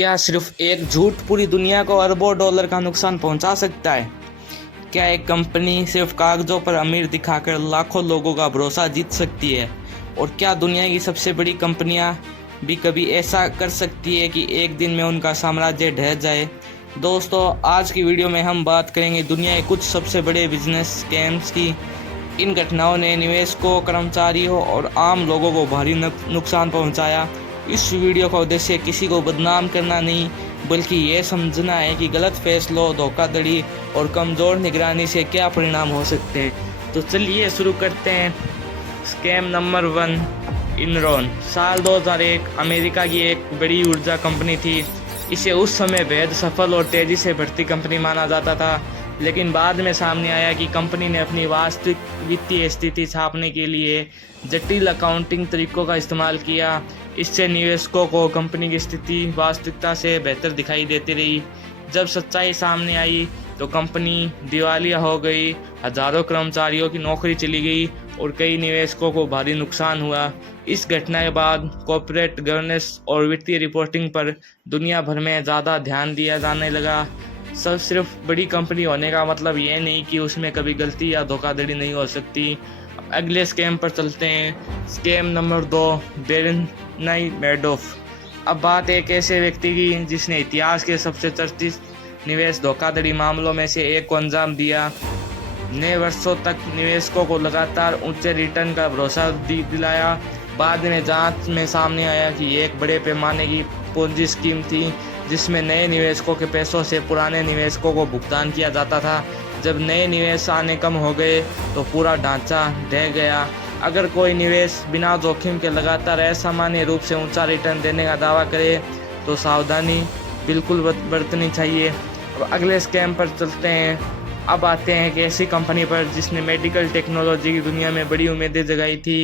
क्या सिर्फ एक झूठ पूरी दुनिया को अरबों डॉलर का नुकसान पहुंचा सकता है? क्या एक कंपनी सिर्फ कागजों पर अमीर दिखाकर लाखों लोगों का भरोसा जीत सकती है? और क्या दुनिया की सबसे बड़ी कंपनियां भी कभी ऐसा कर सकती है कि एक दिन में उनका साम्राज्य ढह जाए? दोस्तों, आज की वीडियो में हम बात करेंगे दुनिया के कुछ सबसे बड़े बिजनेस स्कैम्स की। इन घटनाओं ने निवेशकों, कर्मचारियों और आम लोगों को भारी नुकसान पहुंचाया। इस वीडियो का उद्देश्य किसी को बदनाम करना नहीं, बल्कि ये समझना है कि गलत फैसलों, धोखाधड़ी और कमज़ोर निगरानी से क्या परिणाम हो सकते हैं। तो चलिए शुरू करते हैं। Scam number 1, इनरॉन। साल 2001 अमेरिका की एक बड़ी ऊर्जा कंपनी थी। इसे उस समय बेहद सफल और तेज़ी से बढ़ती कंपनी माना जाता था, लेकिन बाद में सामने आया कि कंपनी ने अपनी वास्तविक वित्तीय स्थिति छापने के लिए जटिल अकाउंटिंग तरीकों का इस्तेमाल किया। इससे निवेशकों को कंपनी की स्थिति वास्तविकता से बेहतर दिखाई देती रही। जब सच्चाई सामने आई तो कंपनी दिवालिया हो गई, हजारों कर्मचारियों की नौकरी चली गई और कई निवेशकों को भारी नुकसान हुआ। इस घटना के बाद कॉर्पोरेट गवर्नेंस और वित्तीय रिपोर्टिंग पर दुनिया भर में ज़्यादा ध्यान दिया जाने लगा। सिर्फ बड़ी कंपनी होने का मतलब ये नहीं कि उसमें कभी गलती या धोखाधड़ी नहीं हो सकती। अब अगले स्कैम पर चलते हैं। Scam number 2, बेरेनाई मैडोफ। अब बात एक ऐसे व्यक्ति की जिसने इतिहास के सबसे चर्चित निवेश धोखाधड़ी मामलों में से एक को अंजाम दिया। ने वर्षों तक निवेशकों को लगातार ऊंचे रिटर्न का भरोसा दिलाया। बाद में जांच में सामने आया कि ये एक बड़े पैमाने की पोंजी स्कीम थी, जिसमें नए निवेशकों के पैसों से पुराने निवेशकों को भुगतान किया जाता था। जब नए निवेश आने कम हो गए तो पूरा ढांचा ढह गया। अगर कोई निवेश बिना जोखिम के लगातार असामान्य रूप से ऊंचा रिटर्न देने का दावा करे तो सावधानी बिल्कुल बरतनी चाहिए। अब अगले स्कैम पर चलते हैं। अब आते हैं एक ऐसी कंपनी पर जिसने मेडिकल टेक्नोलॉजी की दुनिया में बड़ी उम्मीदें जगाई थी।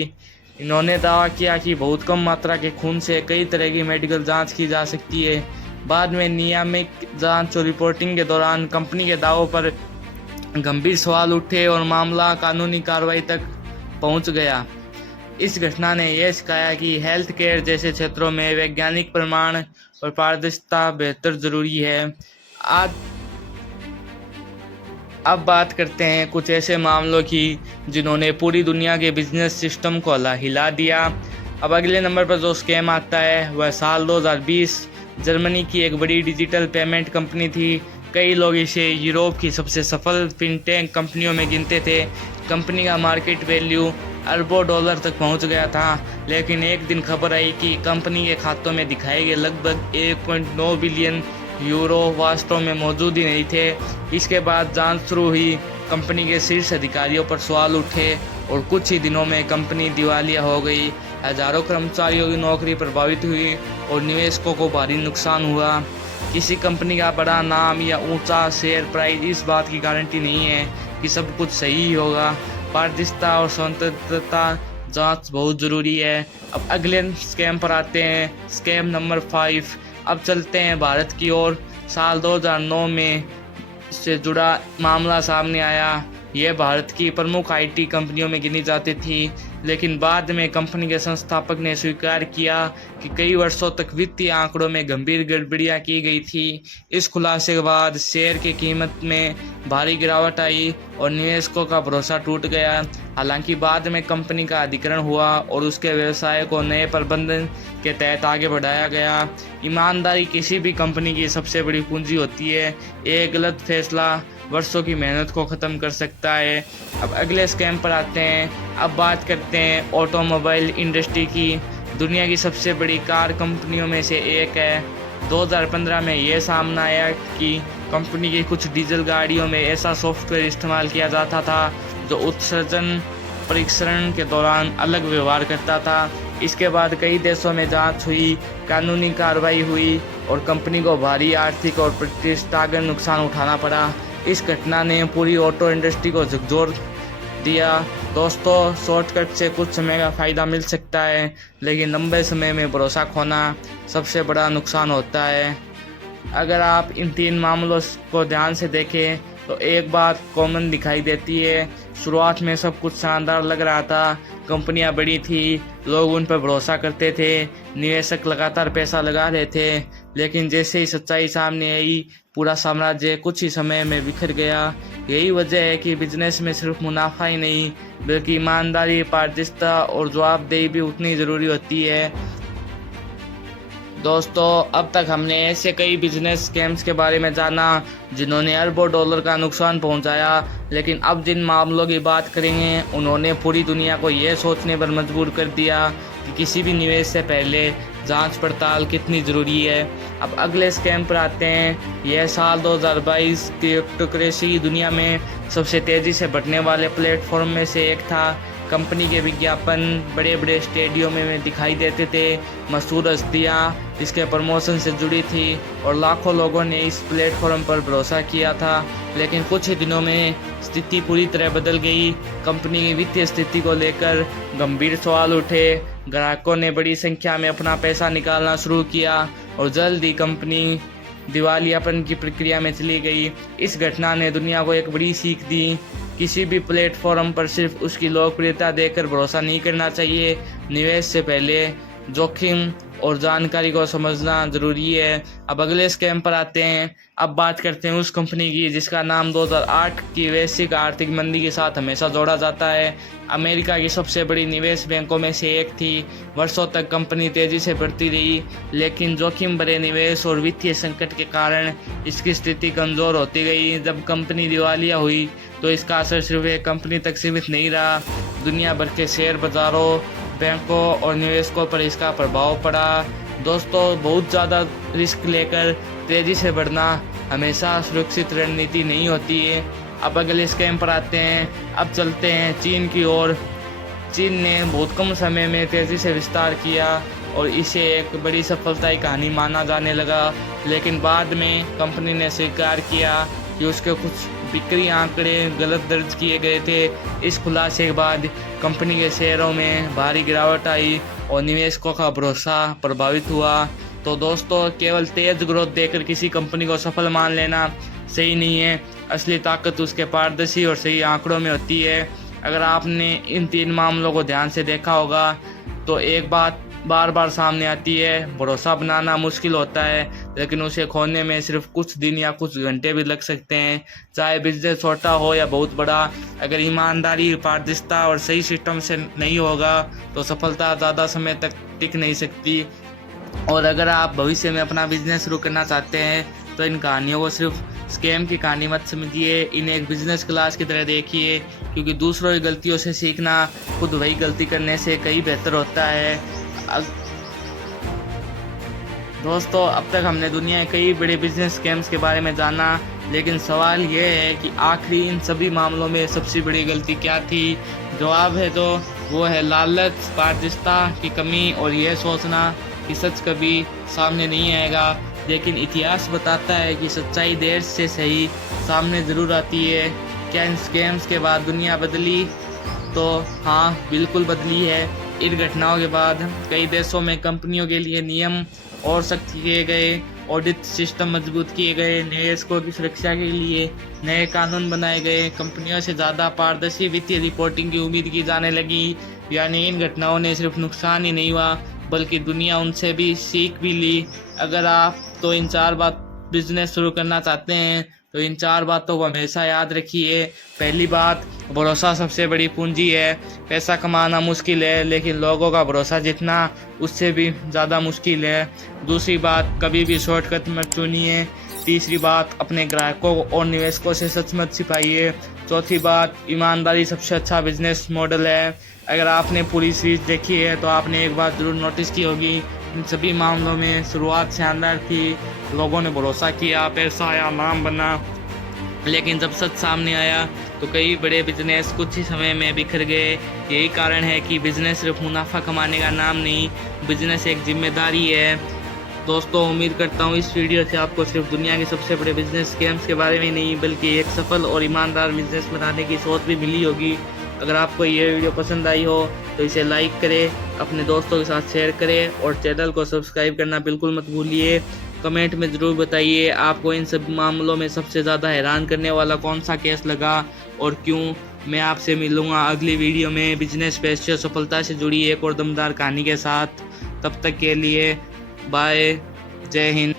इन्होंने दावा किया कि बहुत कम मात्रा के खून से कई तरह की मेडिकल जांच की जा सकती है। बाद में नियामक जांच और रिपोर्टिंग के दौरान कंपनी के दावों पर गंभीर सवाल उठे और मामला कानूनी कार्रवाई तक पहुंच गया। इस घटना ने यह सिखाया कि हेल्थ केयर जैसे क्षेत्रों में वैज्ञानिक प्रमाण और पारदर्शिता बेहतर जरूरी है। आज अब बात करते हैं कुछ ऐसे मामलों की जिन्होंने पूरी दुनिया के बिजनेस सिस्टम को हिला दिया। अब अगले नंबर पर जो स्कैम आता है वह साल 2020 जर्मनी की एक बड़ी डिजिटल पेमेंट कंपनी थी। कई लोग इसे यूरोप की सबसे सफल फिनटेक कंपनियों में गिनते थे। कंपनी का मार्केट वैल्यू अरबों डॉलर तक पहुंच गया था, लेकिन एक दिन खबर आई कि कंपनी के खातों में दिखाए गए लगभग 1.9 बिलियन यूरो वास्तव में मौजूद ही नहीं थे। इसके बाद जांच शुरू हुई। कंपनी के शीर्ष अधिकारियों पर सवाल उठे और कुछ ही दिनों में कंपनी दिवालिया हो गई। हजारों कर्मचारियों की नौकरी प्रभावित हुई और निवेशकों को भारी नुकसान हुआ। किसी कंपनी का बड़ा नाम या ऊंचा शेयर प्राइस इस बात की गारंटी नहीं है कि सब कुछ सही होगा। पारदर्शिता और स्वतंत्रता जांच बहुत ज़रूरी है। अब अगले स्कैम पर आते हैं। Scam number 5। अब चलते हैं भारत की ओर। साल 2009 में से जुड़ा मामला सामने आया। यह भारत की प्रमुख आईटी कंपनियों में गिनी जाती थी, लेकिन बाद में कंपनी के संस्थापक ने स्वीकार किया कि कई वर्षों तक वित्तीय आंकड़ों में गंभीर गड़बड़ियां की गई थी। इस खुलासे के बाद शेयर की कीमत में भारी गिरावट आई और निवेशकों का भरोसा टूट गया। हालांकि बाद में कंपनी का अधिग्रहण हुआ और उसके व्यवसाय को नए प्रबंधन के तहत आगे बढ़ाया गया। ईमानदारी किसी भी कंपनी की सबसे बड़ी पूंजी होती है। एक गलत फैसला वर्षों की मेहनत को ख़त्म कर सकता है। अब अगले स्कैम पर आते हैं। अब बात करते हैं ऑटोमोबाइल इंडस्ट्री की। दुनिया की सबसे बड़ी कार कंपनियों में से एक है। 2015 में यह सामने आया कि कंपनी की कुछ डीजल गाड़ियों में ऐसा सॉफ्टवेयर इस्तेमाल किया जाता था जो उत्सर्जन परीक्षण के दौरान अलग व्यवहार करता था। इसके बाद कई देशों में जांच हुई, कानूनी कार्रवाई हुई और कंपनी को भारी आर्थिक और प्रतिष्ठागत नुकसान उठाना पड़ा। इस घटना ने पूरी ऑटो इंडस्ट्री को झकझोर दिया। दोस्तों, शॉर्टकट से कुछ समय का फ़ायदा मिल सकता है, लेकिन लंबे समय में भरोसा खोना सबसे बड़ा नुकसान होता है। अगर आप इन 3 मामलों को ध्यान से देखें तो एक बात कॉमन दिखाई देती है। शुरुआत में सब कुछ शानदार लग रहा था, कंपनियां बड़ी थी, लोग उन पर भरोसा करते थे, निवेशक लगातार पैसा लगा रहे थे। लेकिन जैसे ही सच्चाई सामने आई, पूरा साम्राज्य कुछ ही समय में बिखर गया। यही वजह है कि बिजनेस में सिर्फ मुनाफा ही नहीं, बल्कि ईमानदारी, पारदर्शिता और जवाबदेही भी उतनी ज़रूरी होती है। दोस्तों, अब तक हमने ऐसे कई बिजनेस स्कैम्स के बारे में जाना जिन्होंने अरबों डॉलर का नुकसान पहुंचाया, लेकिन अब जिन मामलों की बात करेंगे उन्होंने पूरी दुनिया को यह सोचने पर मजबूर कर दिया कि किसी भी निवेश से पहले जांच पड़ताल कितनी ज़रूरी है। अब अगले स्कैम पर आते हैं। यह साल 2022 क्रिप्टोकरेंसी की दुनिया में सबसे तेज़ी से बढ़ने वाले प्लेटफॉर्म में से एक था। कंपनी के विज्ञापन बड़े बड़े स्टेडियम में दिखाई देते थे, मशहूर हस्तियाँ इसके प्रमोशन से जुड़ी थी और लाखों लोगों ने इस प्लेटफॉर्म पर भरोसा किया था। लेकिन कुछ ही दिनों में स्थिति पूरी तरह बदल गई। कंपनी की वित्तीय स्थिति को लेकर गंभीर सवाल उठे। ग्राहकों ने बड़ी संख्या में अपना पैसा निकालना शुरू किया और जल्द ही कंपनी दिवालियापन की प्रक्रिया में चली गई। इस घटना ने दुनिया को एक बड़ी सीख दी। किसी भी प्लेटफॉर्म पर सिर्फ उसकी लोकप्रियता देखकर भरोसा नहीं करना चाहिए। निवेश से पहले जोखिम और जानकारी को समझना ज़रूरी है। अब अगले स्कैम पर आते हैं। अब बात करते हैं उस कंपनी की जिसका नाम 2008 की वैश्विक आर्थिक मंदी के साथ हमेशा जोड़ा जाता है। अमेरिका की सबसे बड़ी निवेश बैंकों में से एक थी। वर्षों तक कंपनी तेज़ी से बढ़ती रही, लेकिन जोखिम भरे निवेश और वित्तीय संकट के कारण इसकी स्थिति कमज़ोर होती गई। जब कंपनी दिवालिया हुई तो इसका असर सिर्फ एक कंपनी तक सीमित नहीं रहा, दुनिया भर के शेयर बाज़ारों, बैंकों और निवेशकों पर इसका प्रभाव पड़ा। दोस्तों, बहुत ज़्यादा रिस्क लेकर तेज़ी से बढ़ना हमेशा सुरक्षित रणनीति नहीं होती है। अब अगले स्कैम पर आते हैं। अब चलते हैं चीन की ओर। चीन ने बहुत कम समय में तेज़ी से विस्तार किया और इसे एक बड़ी सफलता की कहानी माना जाने लगा, लेकिन बाद में कंपनी ने स्वीकार किया कि उसके कुछ बिक्री आंकड़े गलत दर्ज किए गए थे। इस खुलासे के बाद कंपनी के शेयरों में भारी गिरावट आई और निवेशकों का भरोसा प्रभावित हुआ। तो दोस्तों, केवल तेज ग्रोथ देकर किसी कंपनी को सफल मान लेना सही नहीं है। असली ताकत उसके पारदर्शी और सही आंकड़ों में होती है। अगर आपने इन 3 मामलों को ध्यान से देखा होगा तो एक बात बार बार सामने आती है, भरोसा बनाना मुश्किल होता है, लेकिन उसे खोने में सिर्फ कुछ दिन या कुछ घंटे भी लग सकते हैं। चाहे बिजनेस छोटा हो या बहुत बड़ा, अगर ईमानदारी, पारदर्शिता और सही सिस्टम से नहीं होगा तो सफलता ज़्यादा समय तक टिक नहीं सकती। और अगर आप भविष्य में अपना बिजनेस शुरू करना चाहते हैं तो इन कहानियों को सिर्फ स्कैम की कहानी मत समझिए, इन्हें एक बिजनेस क्लास की तरह देखिए, क्योंकि दूसरों की गलतियों से सीखना खुद वही गलती करने से कहीं बेहतर होता है। दोस्तों, अब तक हमने दुनिया के कई बड़े बिजनेस स्कैम्स के बारे में जाना, लेकिन सवाल यह है कि आखिर इन सभी मामलों में सबसे बड़ी गलती क्या थी? जवाब है तो वो है लालच, पारदर्शिता की कमी और यह सोचना कि सच कभी सामने नहीं आएगा। लेकिन इतिहास बताता है कि सच्चाई देर से सही सामने ज़रूर आती है। क्या इन स्कैम्स के बाद दुनिया बदली? तो हाँ, बिल्कुल बदली है। इन घटनाओं के बाद कई देशों में कंपनियों के लिए नियम और सख्त किए गए, ऑडिट सिस्टम मजबूत किए गए, निवेशकों की सुरक्षा के लिए नए कानून बनाए गए, कंपनियों से ज़्यादा पारदर्शी वित्तीय रिपोर्टिंग की उम्मीद की जाने लगी। यानी इन घटनाओं ने सिर्फ नुकसान ही नहीं हुआ, बल्कि दुनिया उनसे भी सीख भी ली। अगर आप तो इन 4 बात बिजनेस शुरू करना चाहते हैं तो इन 4 बातों को हमेशा याद रखिए। पहली बात, भरोसा सबसे बड़ी पूंजी है। पैसा कमाना मुश्किल है, लेकिन लोगों का भरोसा जीतना उससे भी ज़्यादा मुश्किल है। दूसरी बात, कभी भी शॉर्टकट मत चुनिए। तीसरी बात, अपने ग्राहकों और निवेशकों से सच मत छिपाइए। चौथी बात, ईमानदारी सबसे अच्छा बिजनेस मॉडल है। अगर आपने पूरी सीरीज देखी है तो आपने एक बात ज़रूर नोटिस की होगी, इन सभी मामलों में शुरुआत शानदार थी, लोगों ने भरोसा किया, पैसा आया, नाम बना, लेकिन जब सच सामने आया तो कई बड़े बिजनेस कुछ ही समय में बिखर गए। यही कारण है कि बिजनेस सिर्फ मुनाफा कमाने का नाम नहीं, बिजनेस एक जिम्मेदारी है। दोस्तों, उम्मीद करता हूँ इस वीडियो से आपको सिर्फ दुनिया के सबसे बड़े बिजनेस स्कैम्स के बारे में नहीं, बल्कि एक सफल और ईमानदार बिजनेस बनाने की सोच भी मिली होगी। अगर आपको ये वीडियो पसंद आई हो तो इसे लाइक करें, अपने दोस्तों के साथ शेयर करें और चैनल को सब्सक्राइब करना बिल्कुल मत भूलिए। कमेंट में ज़रूर बताइए आपको इन सब मामलों में सबसे ज़्यादा हैरान करने वाला कौन सा केस लगा और क्यों। मैं आपसे मिलूँगा अगली वीडियो में बिजनेस पेशे सफलता से जुड़ी एक और दमदार कहानी के साथ। तब तक के लिए बाय, जय हिंद।